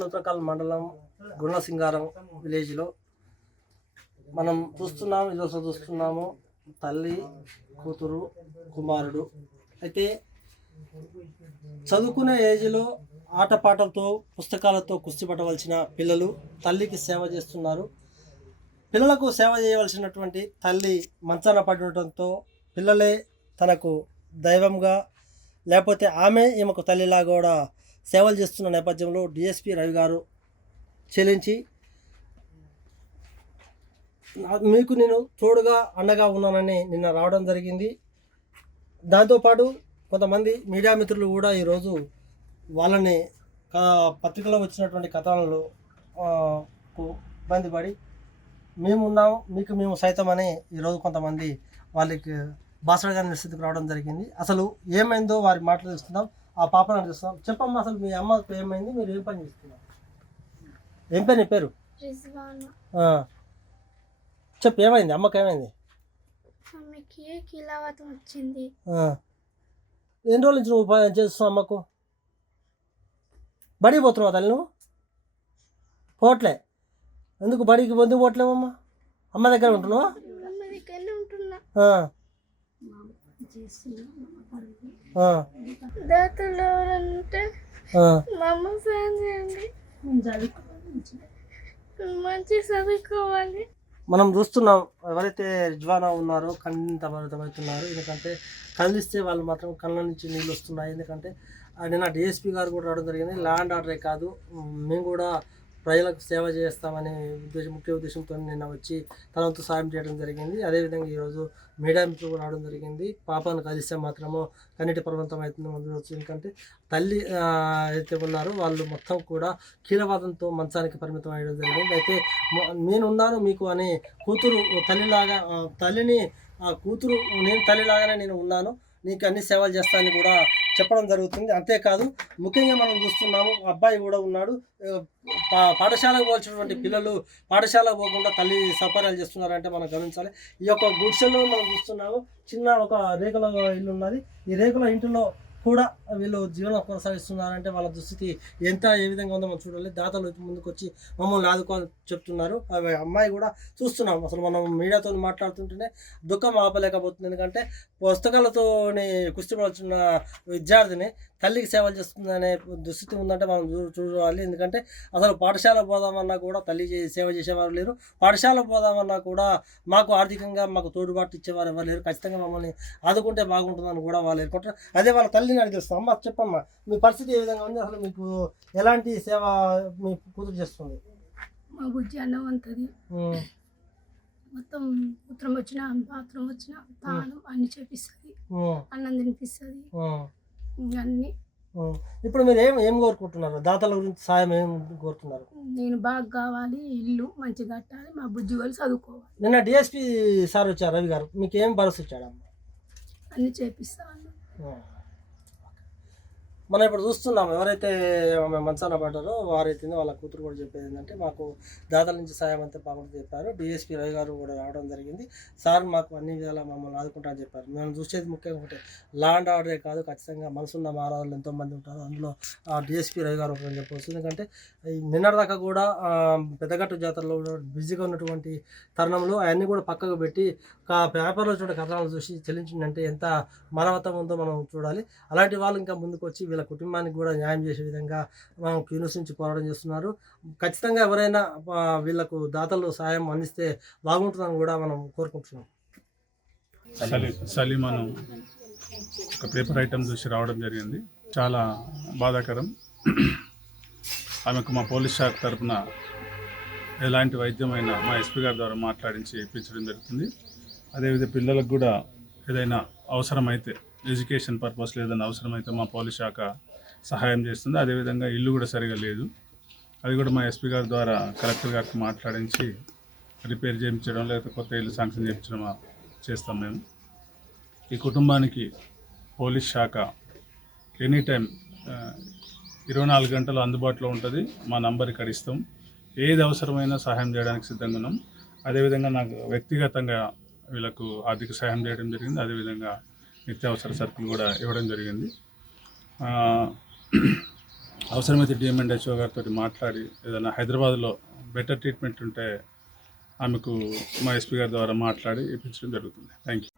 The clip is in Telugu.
నూతకల్ మండలం గుణసింగారం విలేజ్లో మనం చూస్తున్నాము తల్లి కూతురు కుమారుడు. అయితే చదువుకునే ఏజ్లో ఆటపాటలతో పుస్తకాలతో కుస్తీ పట్టవలసిన పిల్లలు తల్లికి సేవ చేస్తున్నారు. పిల్లలకు సేవ చేయవలసినటువంటి తల్లి మంచాన పడి ఉండటంతో పిల్లలే తనకు దైవంగా లేకపోతే ఆమె ఈమెకు తల్లిలా కూడా సేవలు చేస్తున్న నేపథ్యంలో డిఎస్పి రవి గారు చెల్లించి మీకు నేను తోడుగా అండగా ఉన్నానని నిన్న రావడం జరిగింది. దాంతోపాటు కొంతమంది మీడియా మిత్రులు కూడా ఈరోజు వాళ్ళని పత్రికలో వచ్చినటువంటి కథనాలు ఇబ్బంది పడి మేమున్నాము మీకు మేము సైతం అని ఈరోజు కొంతమంది వాళ్ళకి భాషగా నిశ్చితికి రావడం జరిగింది. అసలు ఏమైందో వారి మాటలు చూస్తున్నాం, ఆ పాపను చూస్తున్నాం. చెప్పమ్మా, అసలు మీ అమ్మకు ఏమైంది, మీరు ఏం పని చేస్తున్నారు, ఏం పని పేరు చెప్పు, ఏమైంది అమ్మకి, ఏమైంది? వచ్చింది. ఎన్ని రోజుల నుంచి నువ్వు చేస్తున్నావు అమ్మకు? బడికి పోతున్నావు తల్లి? నువ్వు పోవట్లే, ఎందుకు బడికి ఎందుకు పోవట్లేవమ్మా? అమ్మ దగ్గర ఉంటున్నావా? మంచి చదువుకోవాలి. మనం చూస్తున్నాం ఎవరైతే రిజ్వానా ఉన్నారో కన్నింత అవుతున్నారు. ఎందుకంటే కదిలిస్తే వాళ్ళు మాత్రం కళ్ళ నుంచి నీళ్ళు వస్తున్నాయి. ఎందుకంటే నిన్న డిఎస్పీ గారు కూడా రావడం జరిగింది. లా అండ్ ఆర్డరే కాదు, మేము కూడా ప్రజలకు సేవ చేస్తామనే ముఖ్య ఉద్దేశంతో నిన్న వచ్చి తనతో సాయం చేయడం జరిగింది. అదేవిధంగా ఈరోజు మీడియా మిత్రులు కూడా రావడం జరిగింది. పాపను కలిస్తే మాత్రము కన్నీటి పర్వంతం అవుతుంది మందు. ఎందుకంటే తల్లి అయితే ఉన్నారో వాళ్ళు మొత్తం కూడా కీలవాదంతో మంచానికి పరిమితం అయ్యడం జరిగింది. అయితే నేనున్నాను మీకు అని కూతురు తల్లిలాగా తల్లిని కూతురు నేను తల్లిలాగానే నేను ఉన్నాను, నీకు అన్ని సేవలు చేస్తానని కూడా చెప్పడం జరుగుతుంది. అంతేకాదు ముఖ్యంగా మనం చూస్తున్నాము అబ్బాయి కూడా ఉన్నాడు. పాఠశాలకు పోల్చినటువంటి పిల్లలు పాఠశాలకు పోకుండా తల్లి సౌకర్యాలు చేస్తున్నారంటే మనం గమనించాలి. ఈ యొక్క గుడిసెలో మనం చూస్తున్నాము చిన్న ఒక రేకుల ఇల్లు ఉన్నది. ఈ రేకుల ఇంటిలో కూడా వీళ్ళు జీవనం కొనసాగిస్తున్నారంటే వాళ్ళ దుస్థితి ఏ విధంగా ఉందో మనం చూడాలి. దాతలు ముందుకు వచ్చి మమ్మల్ని ఆదుకోని చెప్తున్నారు. అవి అమ్మాయి కూడా చూస్తున్నాం. అసలు మనం మీడియాతో మాట్లాడుతుంటేనే దుఃఖం ఆపలేకపోతుంది. ఎందుకంటే పుస్తకాలతో కుస్తీ పడుతున్న విద్యార్థిని తల్లికి సేవలు చేస్తుందనే దుస్థితి ఉందంటే మనం చూడాలి. ఎందుకంటే అసలు పాఠశాల పోదామన్నా కూడా తల్లి సేవ చేసేవారు లేరు, పాఠశాల పోదామన్నా కూడా మాకు ఆర్థికంగా మాకు తోడుబాటు ఇచ్చేవారు ఎవరు లేరు. ఖచ్చితంగా మమ్మల్ని ఆదుకుంటే బాగుంటుందని కూడా వాళ్ళు ఏర్పడతారు. అదే వాళ్ళ తల్లిని అడిగిస్తాం, అమ్మ చెప్పమ్మా మీ పరిస్థితి ఏ విధంగా ఉంది, అసలు మీకు ఎలాంటి సేవ మీ కూతురు చేస్తుంది? మా బుజ్జి అన్నం అంతది, మొత్తం మూత్రం వచ్చినా బాత్రూమ్ వచ్చినా తాను అన్ని చేపిస్తుంది, అన్నం తినిపిస్తుంది అన్ని. ఇప్పుడు మీరు ఏం కోరుకుంటున్నారు? దాతల గురించి సాయం ఏం కోరుతున్నారు? నేను బాగా కావాలి, ఇల్లు మంచిగా కట్టాలి, మా బుజ్జి వాళ్ళు చదువుకోవాలి. నిన్న డిఎస్పీ సార్ వచ్చారు రవి గారు, మీకు ఏం భరోసా ఇచ్చాడమ్మా? అన్ని చేపిస్తాను. మనం ఇప్పుడు చూస్తున్నాం ఎవరైతే మంచాన పడ్డారో వారైతే వాళ్ళ కూతురు కూడా చెప్పేది ఏంటంటే మాకు దాతల నుంచి సాయం అంతా బాగుంటుంది చెప్పారు. డిఎస్పీ రవి గారు కూడా రావడం జరిగింది. సార్ మాకు అన్ని విధాలా మమ్మల్ని ఆదుకుంటా అని చెప్పారు. మేము చూసేది ముఖ్యంగా ఒకటి లా అండ్ ఆర్డరే కాదు, ఖచ్చితంగా మనసున్న మానవులు ఎంతోమంది ఉంటారు, అందులో డిఎస్పీ రవి గారు ఒకరని చెప్పవచ్చు. ఎందుకంటే నిన్నటిదాకా కూడా పెద్దగట్టు జాతరలో బిజీగా ఉన్నటువంటి తరుణంలో అవన్నీ కూడా పక్కకు పెట్టి పేపర్లో చూడ కథనాలు చూసి చెల్లించిందంటే ఎంత మానవత్వం ఉందో మనం చూడాలి. అలాంటి వాళ్ళు ఇంకా ముందుకు వచ్చి వీళ్ళ కుటుంబానికి కూడా న్యాయం చేసే విధంగా మనం క్యూనిస్ నుంచి పోరాటం చేస్తున్నారు. ఖచ్చితంగా ఎవరైనా వీళ్ళకు దాతలు సాయం అందిస్తే బాగుంటుందని కూడా మనం కోరుకుంటున్నాం. సలీమాను ఒక పేపర్ ఐటమ్ చూసి రావడం జరిగింది, చాలా బాధాకరం. ఆమెకు మా పోలీస్ శాఖ తరఫున ఎలాంటి వైద్యమైనా మా ఎస్పీ గారి ద్వారా మాట్లాడించి ఇప్పించడం జరుగుతుంది. అదేవిధంగా పిల్లలకు కూడా ఏదైనా అవసరమైతే ఎడ్యుకేషన్ పర్పస్లో ఏదైనా అవసరమైతే మా పోలీస్ శాఖ సహాయం చేస్తుంది. అదేవిధంగా ఇల్లు కూడా సరిగా లేదు, అది కూడా మా ఎస్పీ గారి ద్వారా కలెక్టర్ గారికి మాట్లాడించి రిపేర్ చేయించడం లేకపోతే కొత్త ఇల్లు శాంక్షన్ చేయించడం చేస్తాం. మేము ఈ కుటుంబానికి పోలీస్ శాఖ ఎనీ టైం 24 గంటలు అందుబాటులో ఉంటుంది. మా నంబర్ ఇక్కడ ఇస్తాం, ఏది అవసరమైనా సహాయం చేయడానికి సిద్ధంగా ఉన్నాం. అదేవిధంగా నాకు వ్యక్తిగతంగా వీళ్ళకు ఆర్థిక సహాయం చేయడం జరిగింది. అదేవిధంగా నిత్యావసర సరుకులు కూడా ఇవ్వడం జరిగింది. అవసరమైతే డిఎంఎండ్హెచ్ఓ గారితో మాట్లాడి ఏదైనా హైదరాబాద్లో బెటర్ ట్రీట్మెంట్ ఉంటే ఆమెకు మా ఎస్పీ గారి ద్వారా మాట్లాడి ఇప్పించడం జరుగుతుంది. Thank you.